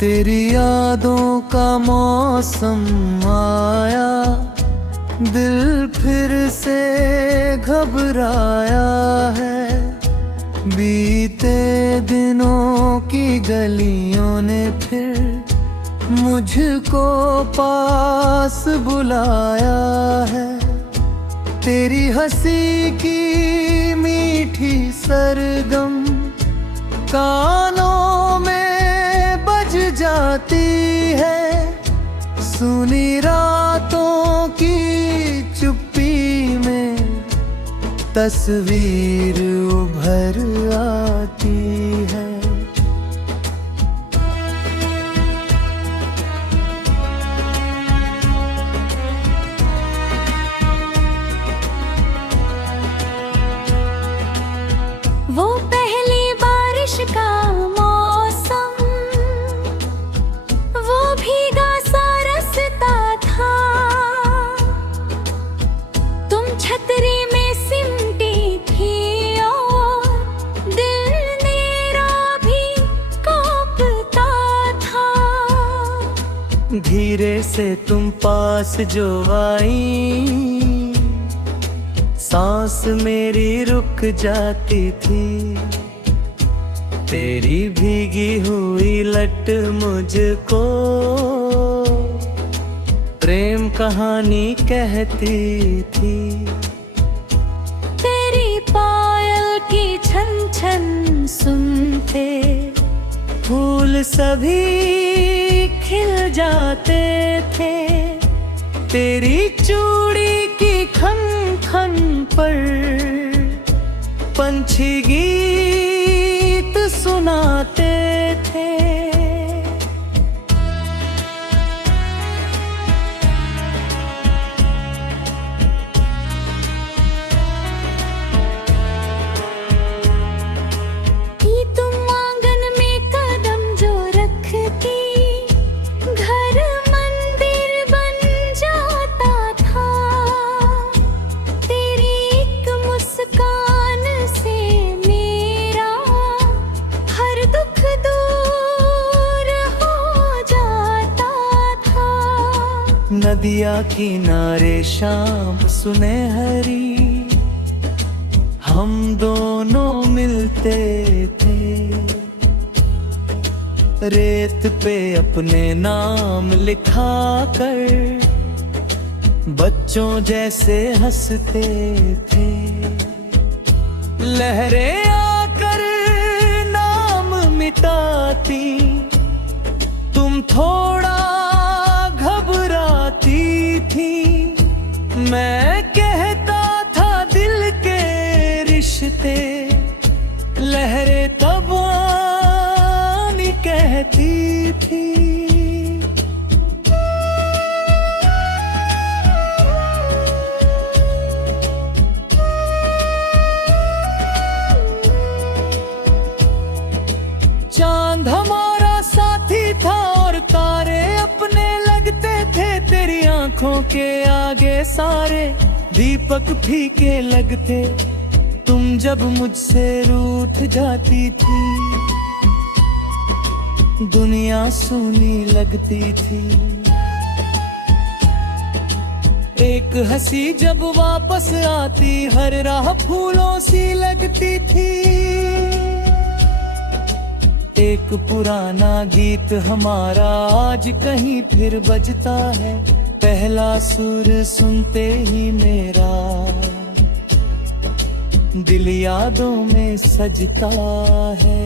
तेरी यादों का मौसम आया, दिल फिर से घबराया है। बीते दिनों की गलियों ने फिर मुझको पास बुलाया है। तेरी हंसी की मीठी सरगम कानों में बज जाती है। सुनी रातों की चुप्पी में तस्वीर उभर आती है। वो पहली बारिश का मौसम, वो भीगा सा रास्ता था। तुम छतरी में सिमटी थी और दिल मेरा भी कांपता था। धीरे से तुम पास जो आई, सांस मेरी रुक जाती थी। तेरी भीगी हुई लट मुझको प्रेम कहानी कहती थी। तेरी पायल की छन छन सुनते फूल सभी खिल जाते थे। तेरी चूड़ी की खन खन पर पंछी गीत सुनाते थे। तुम आंगन में कदम जो रखती, घर मंदिर बन जाता था। तेरी एक मुस्कान से मेरा हर दुख दूर हो जाता था। नदिया किनारे शाम सुनहरी हम दोनों मिलते थे। रेत पे अपने नाम लिखा कर बच्चों जैसे हंसते थे। लहरें आकर नाम मिटाती, तुम थोड़ा घबराती थी। मैं कहता था दिल के रिश्ते, लहरें तब आनी कहती थी। चांद हमारा साथी था और तारे अपने लगते थे। तेरी आंखों के आगे सारे दीपक फीके लगते। तुम जब मुझसे रूठ जाती थी, दुनिया सूनी लगती थी। एक हंसी जब वापस आती, हर राह फूलों सी लगती थी। एक पुराना गीत हमारा आज कहीं फिर बजता है। पहला सुर सुनते ही मेरा दिल यादों में सजता है।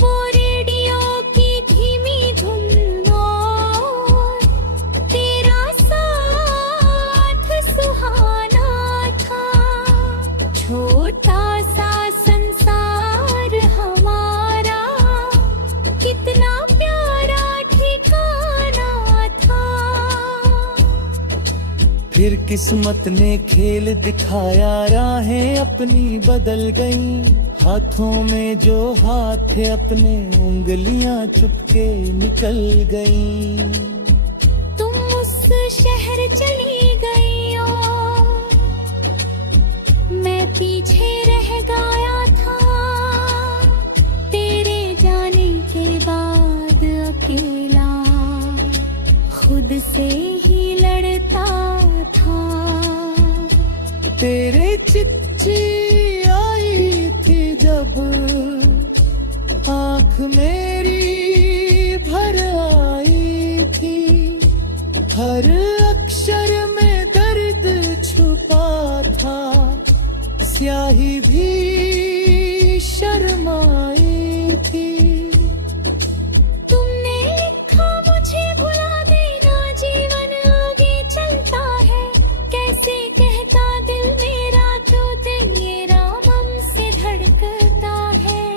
वो रेडियो की धीमी धुन और तेरा साथ सुहाना था। छोटा सा संसार हमारा कितना प्यारा ठिकाना था। फिर किस्मत ने खेल दिखाया, राहें अपनी बदल गईं। हाथों में जो हाथ थे अपने, उंगलियां चुपके निकल गईं। तुम उस शहर चली गई और मैं पीछे रह गया था। तेरे जाने के बाद से ही लड़ता था। तेरे चिट्ठी आई थी जब आँख मेरी भर आई थी, हर अक्षर में दर्द छुपा था, स्याही भी शर्माई थी। तुमने लिखा मुझे भुला देना, जीवन आगे चलता है, कैसे कहता दिल मेरा तो दिन ये रामम से धड़कता है।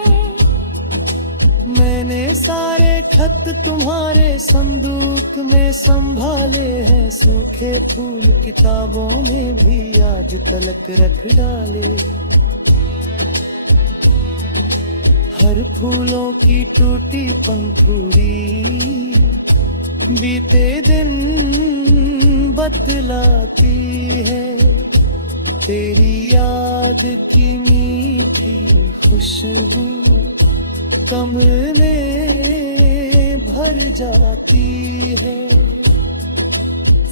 मैंने सारे खत तुम्हारे संदूक में संभाले हैं, सूखे फूल किताबों में भी आज तलक रख डाले। हर फूलों की टूटी पंखुड़ी बीते दिन बतलाती है, तेरी याद की मीठी खुशबू कमरे में भर जाती है।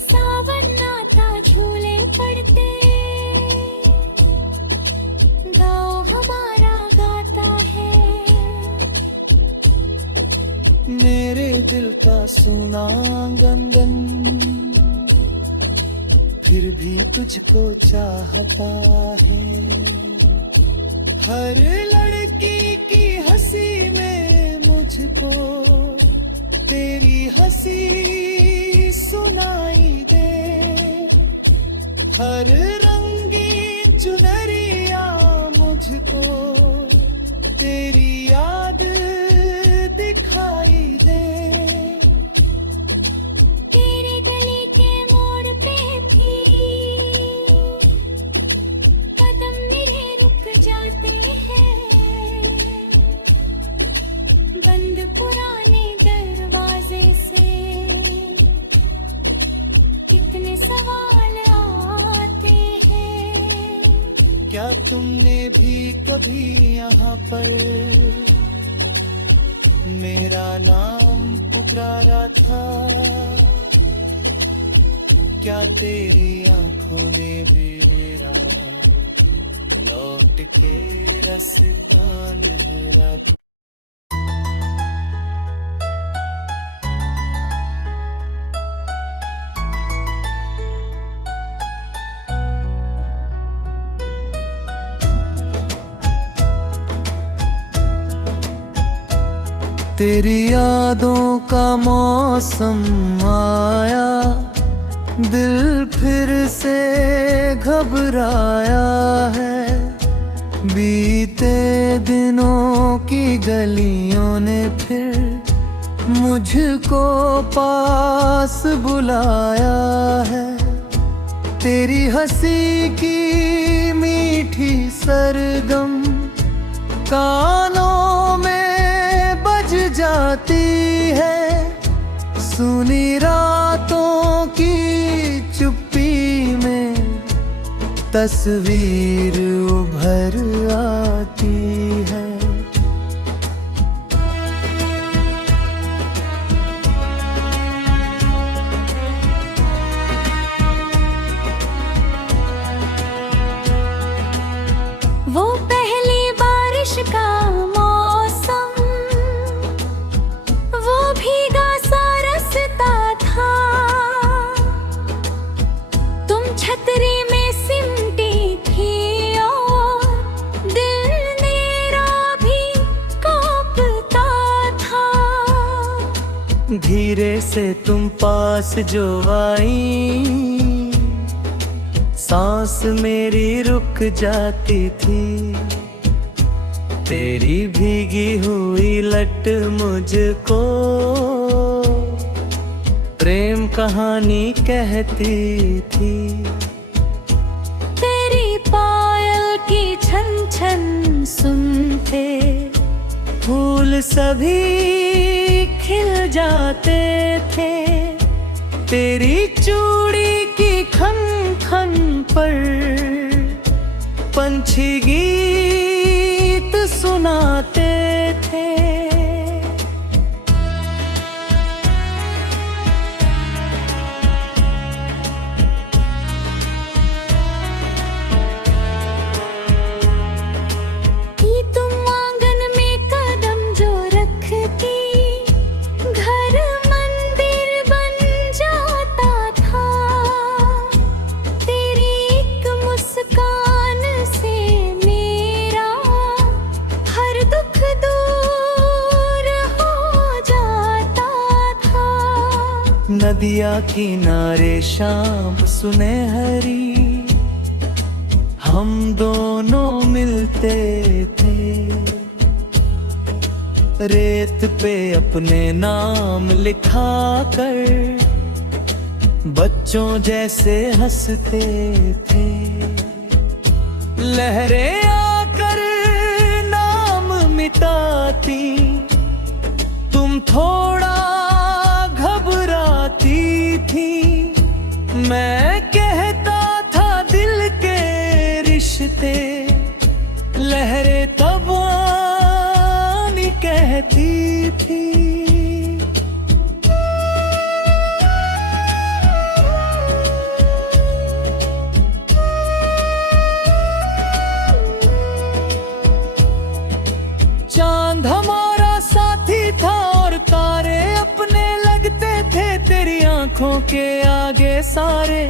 सावन आता झूले पड़ते, गाँव हमारा गाता है। मेरे दिल का सुना गंगन फिर भी तुझको चाहता है। हर लड़की की हंसी में मुझको तेरी हंसी सुनाई दे, हर रंगीन चुनरिया मुझको तेरी याद दिखाई दे। तेरे गली के मोड़ पे भी कदम मेरे रुक जाते हैं, बंद पुराने दरवाजे से कितने सवाल आते हैं। क्या तुमने भी कभी यहाँ पर मेरा नाम पुकारा था? क्या तेरी आंखों ने भी मेरा लौट के रास्ता लहरा? तेरी यादों का मौसम आया, दिल फिर से घबराया है। बीते दिनों की गलियों ने फिर मुझको पास बुलाया है। तेरी हंसी की मीठी सरगम कानों में बज जाती है, सुनी रातों की चुप्पी में तस्वीर उभर आती है। वो पहली बारिश का मौसम, वो भीगा सा रास्ता था। तुम छतरी में सिमटी थी और दिल मेरा भी कांपता था। धीरे से तुम पास जो आई, सांस मेरी रुक जाती थी। तेरी भीगी हुई लट मुझको प्रेम कहानी कहती थी। तेरी पायल की छन छन सुनते फूल सभी खिल जाते थे। तेरी चूड़ी की खन खन पर पंछी गीत सुनाते थे। नदिया किनारे शाम सुनहरी हम दोनों मिलते थे, रेत पे अपने नाम लिखा कर बच्चों जैसे हंसते थे। लहरें आकर नाम मिटाती, तुम थोड़ा घबराती थी, मैं कहता था दिल के रिश्ते, लहरें तब आनी कहती थी। चांद हमारा साथी था और तारे अपने लगते थे, तेरी आंखों के आगे सारे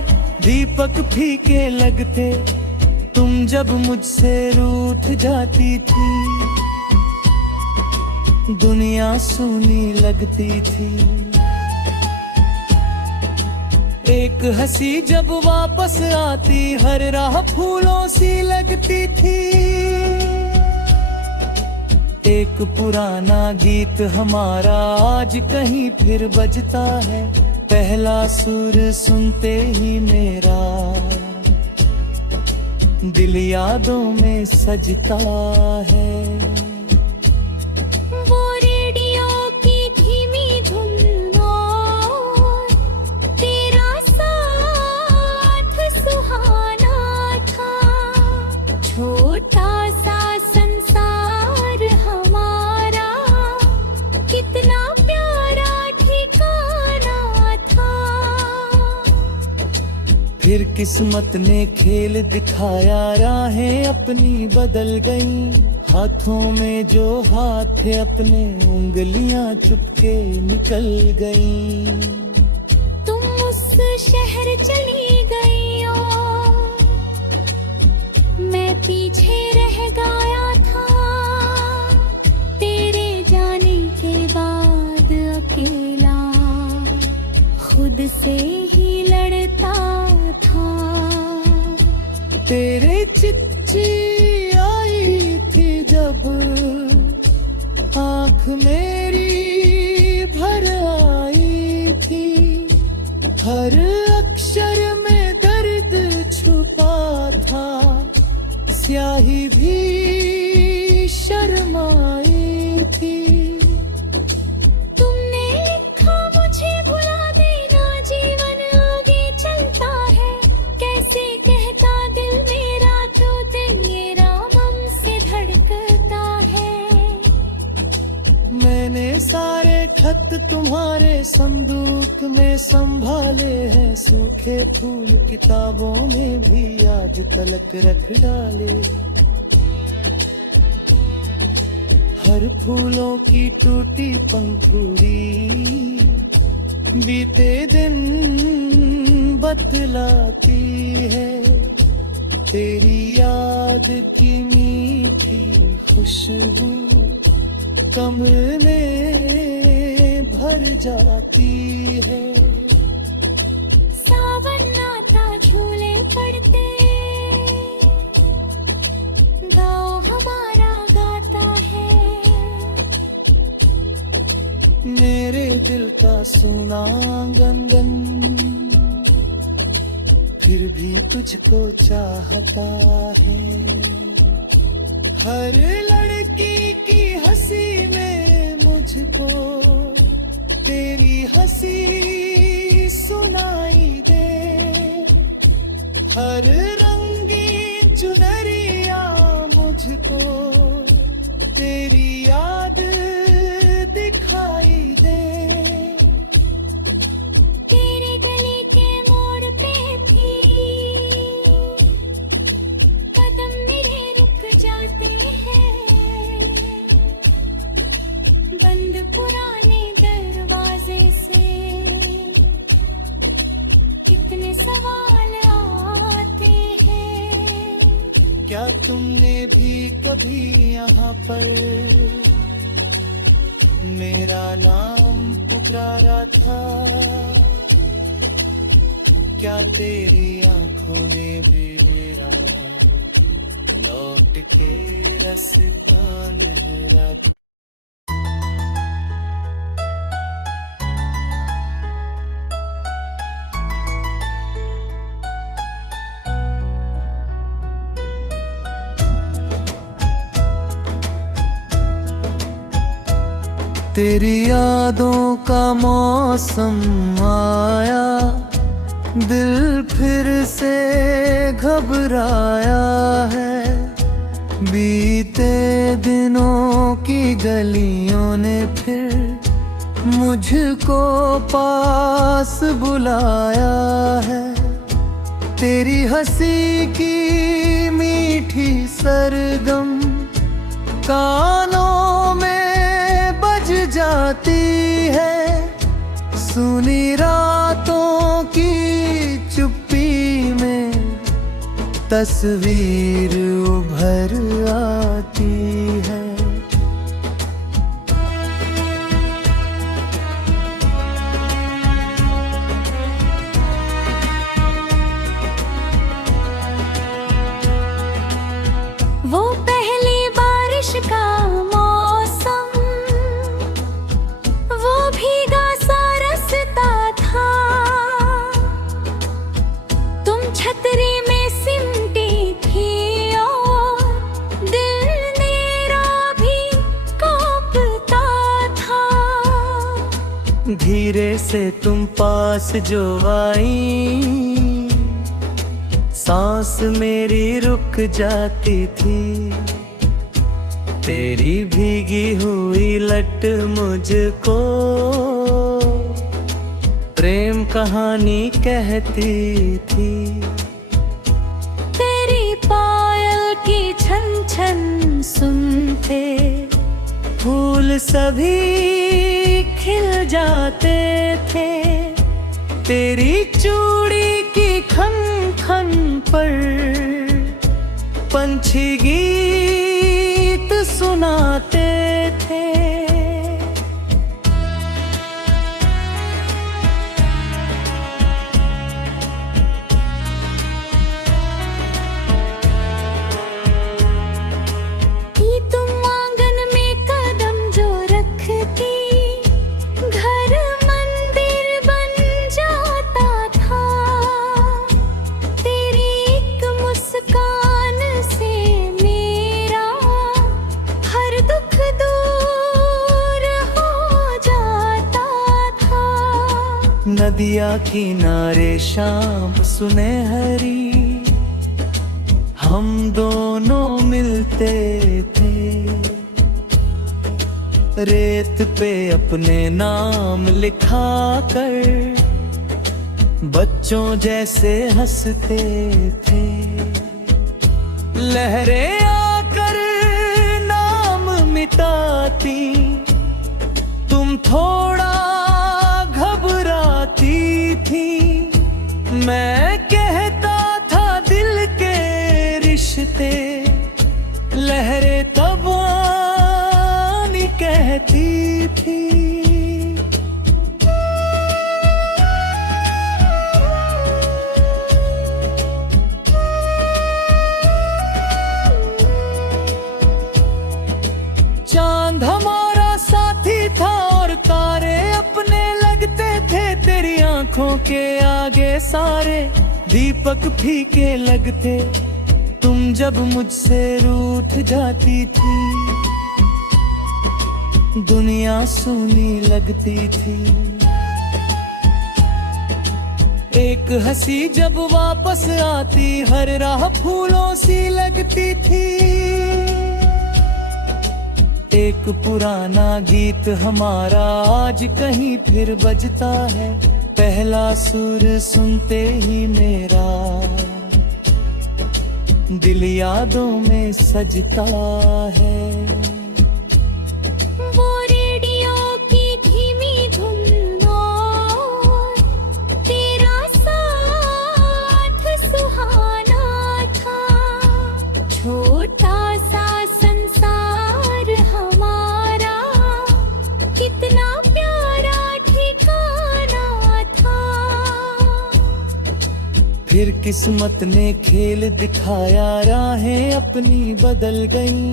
दीपक फीके लगते, तुम जब मुझसे रूठ जाती थी दुनिया सूनी लगती थी। एक हंसी जब वापस आती हर राह फूलों सी लगती थी, एक पुराना गीत हमारा आज कहीं फिर बजता है, पहला सुर सुनते ही मेरा दिल यादों में सजता है। वो रेडियो की धीमी धुन और तेरा साथ सुहाना था, छोटा सा संसार हमारा कितना प्यारा ठिकाना था। फिर किस्मत ने खेल दिखाया, राहें अपनी बदल गईं, हाथों में जो हाथ थे अपने उंगलियां चुपके निकल गईं। तुम उस शहर चली गई और मैं पीछे रह गया था, तेरे जाने के बाद अकेला खुद से ही लड़ता था। तेरे चिट्ठी आई थी जब आँख मेरी भर आई थी, हर अक्षर में दर्द छुपा था, स्याही भी शर्माई थी। तुमने लिखा मुझे भुला देना, जीवन आगे चलता है, कैसे कहता दिल मेरा क्यों दिन ये रामम से धड़कता है। मैंने सारे खत तुम्हारे संदूक में संभाले हैं, सूखे फूल किताबों में भी आज तलक रख डाले, हर फूलों की टूटी पंखुड़ी बीते दिन बतलाती है, तेरी याद की मीठी खुशबू कमरे भर जाती है। सावन आता झूले पड़ते, गाँव हमारा गाता है, मेरे दिल का सुना गंदन फिर भी तुझको चाहता है। हर लड़की की हंसी में मुझको तेरी हंसी सुनाई दे, हर रंगीन चुनरिया मुझको तेरी याद दिखाई दे। तेरे गले के मोड़ पे भी कदम मेरे रुक जाते हैं, बंद पुराने दरवाजे से कितने सवाल आते हैं। क्या तुमने भी कभी यहाँ पर मेरा नाम पुकारा था? क्या तेरी आंखों ने भी मेरा लौट के रास्ता लहरा। तेरी यादों का मौसम आया, दिल फिर से घबराया है। बीते दिनों की गलियों ने फिर मुझको पास बुलाया है। तेरी हंसी की मीठी सरगम कानों में जाती है। सुनी रातों की चुप्पी में तस्वीर उभर आती है। वो पहली बारिश का धीरे से तुम पास जो आई, सांस मेरी रुक जाती थी। तेरी भीगी हुई लट मुझको प्रेम कहानी कहती थी। तेरी पायल की छन छन सुनते फूल सभी खिल जाते थे। तेरी चूड़ी की खन खन पर पंछी गीत सुनाते थे। नदिया किनारे शाम सुनहरी हम दोनों मिलते थे। रेत पे अपने नाम लिखा कर बच्चों जैसे हंसते थे। लहरें आकर नाम मिटाती, तुम थोड़ा थी। मैं कहता था दिल के रिश्ते, लहरें तब आनी कहती थी। चांद हमारा साथी था और तारे अपने लगते थे। तेरी आंखों के आगे सारे दीपक फीके लगते। तुम जब मुझसे रूठ जाती थी, दुनिया सूनी लगती थी। एक हंसी जब वापस आती, हर राह फूलों सी लगती थी। एक पुराना गीत हमारा आज कहीं फिर बजता है। पहला सुर सुनते ही मेरा दिल यादों में सजता है। वो रेडियो की धीमी धुन और तेरा साथ सुहाना था। छोटा सा संसार हमारा कितना प्यारा ठिकाना था। फिर किस्मत ने खेल दिखाया, राहें अपनी बदल गईं।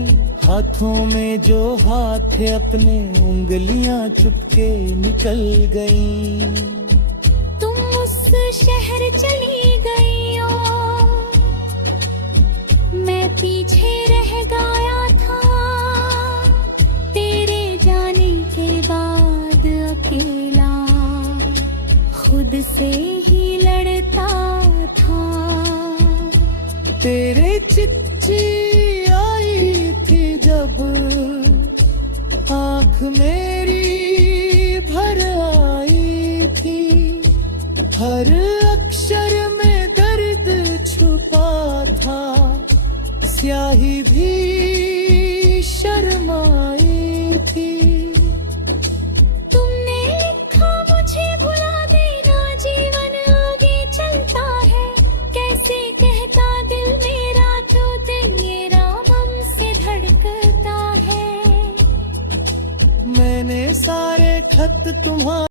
हाथों में जो हाथ थे अपने, उंगलियां चुपके निकल गईं। तुम उस शहर चली गई और मैं पीछे रह गया था। तेरे जाने के बाद अकेला खुद से ही लड़ता था। तेरे चिट्ठी आई थी जब आँख मेरी भर आई थी। हर अक्षर में दर्द छुपा था, स्याही भी शर्माई थी। तुमने लिखा मुझे भुला देना, जीवन आगे चलता है। कैसे कहता दिल मेरा, क्यों दिन ये रामम से धड़कता है। मैंने सारे खत तुम्हारे